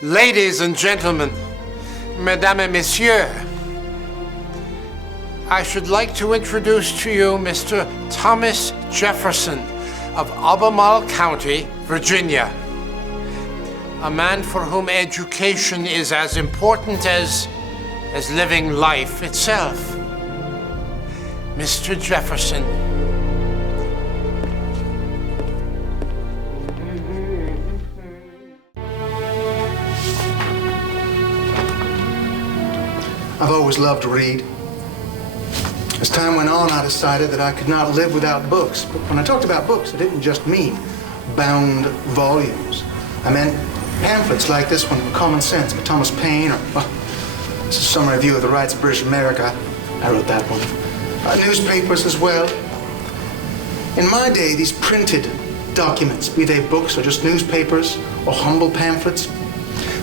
Ladies and gentlemen, mesdames et messieurs, I should like to introduce to you Mr. Thomas Jefferson of Wilkes County, Virginia. A man for whom education is as important as living life itself. Mr. Jefferson. I've always loved to read. As time went on, I decided that I could not live without books. But when I talked about books, I didn't just mean bound volumes. I meant pamphlets like this one, Common Sense by Thomas Paine, or, well, this is a summary review of the rights of British America. I wrote that one. Newspapers as well. In my day, these printed documents, be they books or just newspapers or humble pamphlets,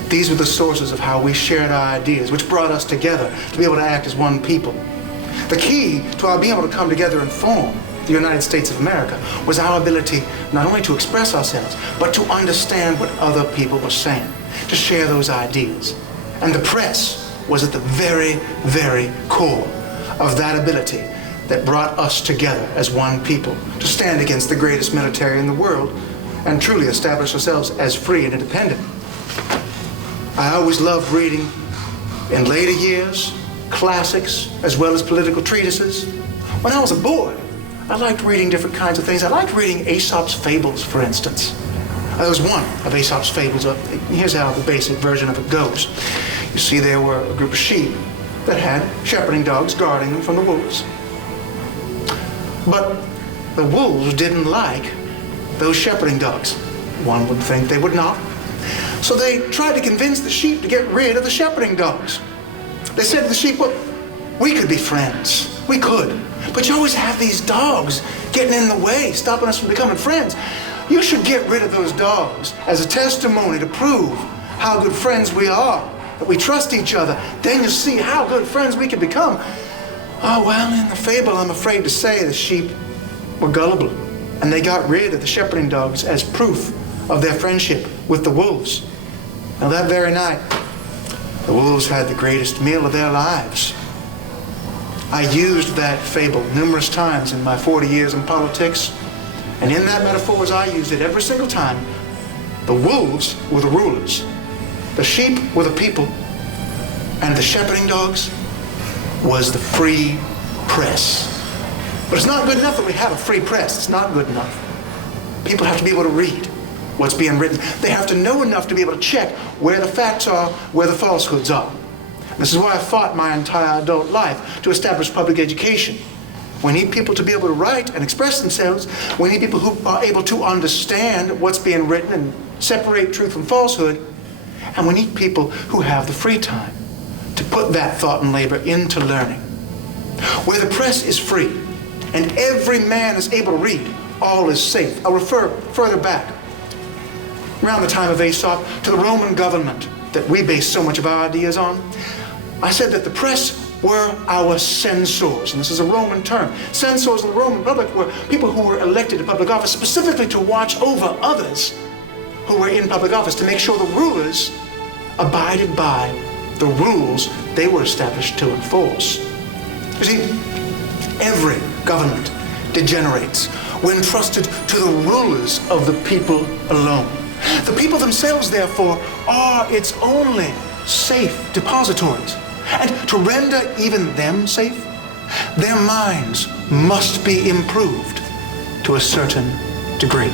these were the sources of how we shared our ideas, which brought us together to be able to act as one people. The key to our being able to come together and form the United States of America was our ability not only to express ourselves, but to understand what other people were saying, to share those ideas. And the press was at the very, very core of that ability that brought us together as one people to stand against the greatest military in the world and truly establish ourselves as free and independent. I always loved reading, in later years, classics as well as political treatises. When I was a boy, I liked reading different kinds of things. I liked reading Aesop's fables, for instance. There was one of Aesop's fables. Here's how the basic version of it goes. You see, there were a group of sheep that had shepherding dogs guarding them from the wolves. But the wolves didn't like those shepherding dogs. One would think they would not. So they tried to convince the sheep to get rid of the shepherding dogs. They said to the sheep, well, we could be friends. We could. But you always have these dogs getting in the way, stopping us from becoming friends. You should get rid of those dogs as a testimony to prove how good friends we are, that we trust each other. Then you'll see how good friends we can become. Oh, well, in the fable, I'm afraid to say the sheep were gullible, and they got rid of the shepherding dogs as proof of their friendship with the wolves. Now, that very night, the wolves had the greatest meal of their lives. I used that fable numerous times in my 40 years in politics, and in that metaphor, as I used it every single time, the wolves were the rulers, the sheep were the people, and the shepherding dogs was the free press. But it's not good enough that we have a free press. It's not good enough. People have to be able to read what's being written. They have to know enough to be able to check where the facts are, where the falsehoods are. This is why I fought my entire adult life to establish public education. We need people to be able to write and express themselves. We need people who are able to understand what's being written and separate truth from falsehood. And we need people who have the free time to put that thought and labor into learning. Where the press is free and every man is able to read, all is safe. I'll refer further back, around the time of Aesop, to the Roman government that we base so much of our ideas on. I said that the press were our censors, and this is a Roman term. Censors in the Roman Republic were people who were elected to public office specifically to watch over others who were in public office, to make sure the rulers abided by the rules they were established to enforce. You see, every government degenerates when trusted to the rulers of the people alone. The people themselves, therefore, are its only safe depositories. And to render even them safe, their minds must be improved to a certain degree.